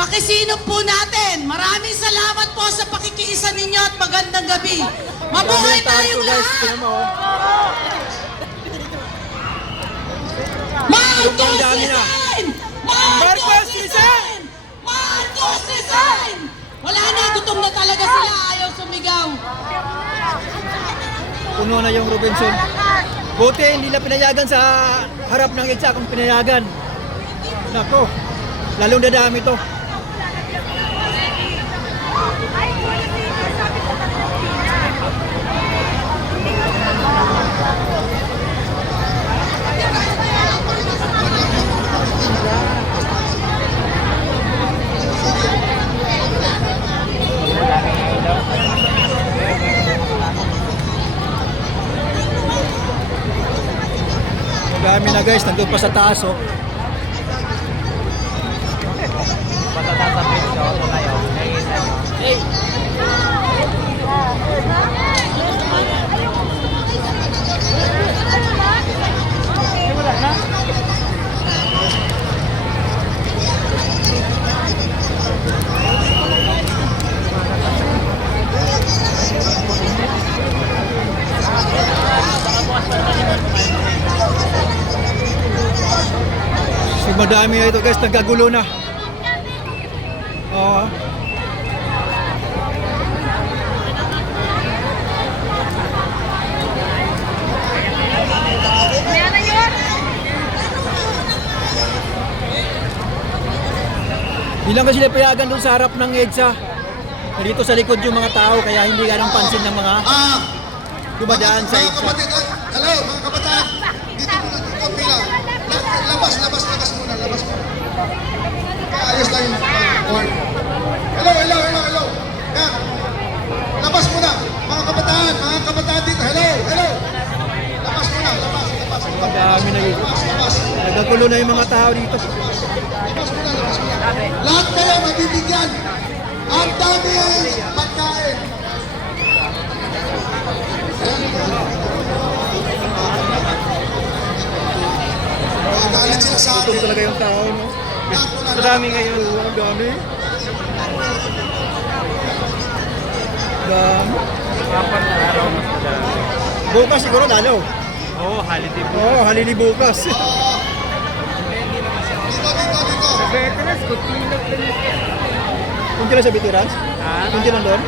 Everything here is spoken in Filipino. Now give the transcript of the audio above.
Pakisinop po natin. Maraming salamat po sa pakikiisa ninyo at magandang gabi. Mabuhay tayong lahat! Marcos resign! Marcos resign! Marcos resign! Wala na, gutom na talaga sila. Ayaw sumigaw. Puno na yung Robinson. Buti hindi na pinayagan sa harap ng EDSA kung pinayagan. Nako, lalong dadami to. Dami na guys, nandun pa sa taas oh. So, madami na ito guys, nagkagulo na. Oo. Bilang kasi napayagan doon sa harap ng EDSA. Dito sa likod yung mga tao kaya hindi ganang pansin ng mga dumadaan sa EDSA. Hello mga kabataan, dito pila. Labas muna. Ayos lang yung board. Hello. Yan. Labas muna, mga kabataan dito. Hello. Labas muna. Madami na yun. Labas. Nagkagulo na yung mga tao dito. Labas muna. Lahat kayo mabibigyan. Ang daming pagkain. Galit sila sa Ito akin. talaga yung tao, no? Madami ngayon. Ang dami. Dami. Apat na araw mas madami. Bukas siguro lalo. Oo, holiday po. Oo, halili bukas. Dito. Veterans, kutilap din ito. Kung sila sa veterans? Ha? Kung sila doon?